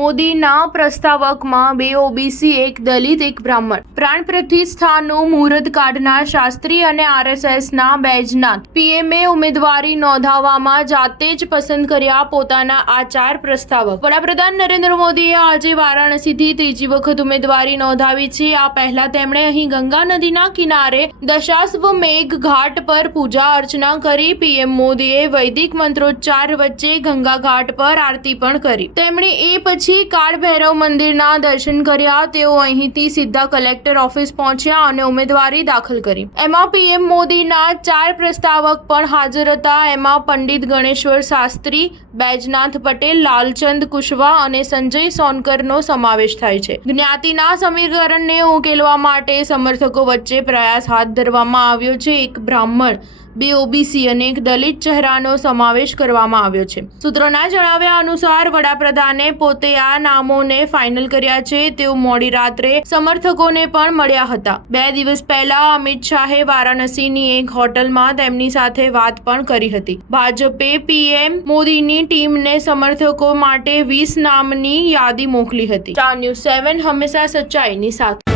મોદીના પ્રસ્તાવકમાં 2 ઓબીસી, 1 દલિત, 1 બ્રાહ્મણ. પ્રાણ પ્રતિષ્ઠાનું મુહૂર્ત કાઢનાર શાસ્ત્રી અને આરએસએસના બૈજનાથ. પીએમએ ઉમેદવારી નોંધાવવામાં જાતે જ પસંદ કર્યા પોતાના આ 4 પ્રસ્તાવક. વડાપ્રધાન નરેન્દ્ર મોદીએ આજે વારાણસીથી ત્રીજી વખત ઉમેદવારી નોંધાવી છે. આ પહેલા તેમણે અહીં ગંગા નદીના કિનારે દશાશ્વમેઘ ઘાટ પર પૂજા અર્ચના કરી. પીએમ મોદીએ વૈદિક મંત્રોચ્ચાર વચ્ચે ગંગા ઘાટ પર આરતી પણ કરી. તેમણે એ પછી કાળ ભૈરવ મંદિરના દર્શન કર્યા. તેઓ અહીંથી સીધા કલેક્ટર ઓફિસ પહોંચ્યા અને ઉમેદવારી દાખલ કરી. એમાં પીએમ મોદીના 4 પ્રસ્તાવક પણ હાજર હતા. એમાં પંડિત ગણેશ્વર શાસ્ત્રી, બૈજનાથ પટેલ, લાલચંદ કુશવાહ અને સંજય સોનકરનો સમાવેશ થાય છે. જ્ઞાતિના સમીકરણને ઉકેલવા માટે સમર્થકો વચ્ચે પ્રયાસ હાથ ધરવામાં આવ્યો છે. 1 બ્રાહ્મણ, 2 ઓબીસી અને 1 દલિત ચહેરાનો સમાવેશ કરવામાં આવ્યો છે. સૂત્રોના જણાવ્યા અનુસાર વડાપ્રધાને પોતે આ નામોને ફાઇનલ કર્યા છે. તેઓ મોડી રાત્રે સમર્થકોને પણ મળ્યા હતા. 2 દિવસ પહેલા અમિત શાહે વારાણસીની એક હોટલમાં તેમની સાથે વાત પણ કરી હતી. ભાજપે પીએમ મોદીની ટીમને સમર્થકો માટે 20 નામની યાદી મોકલી હતી. સ્ટાર ન્યૂઝ 7 હંમેશા સચ્ચાઈની સાથે.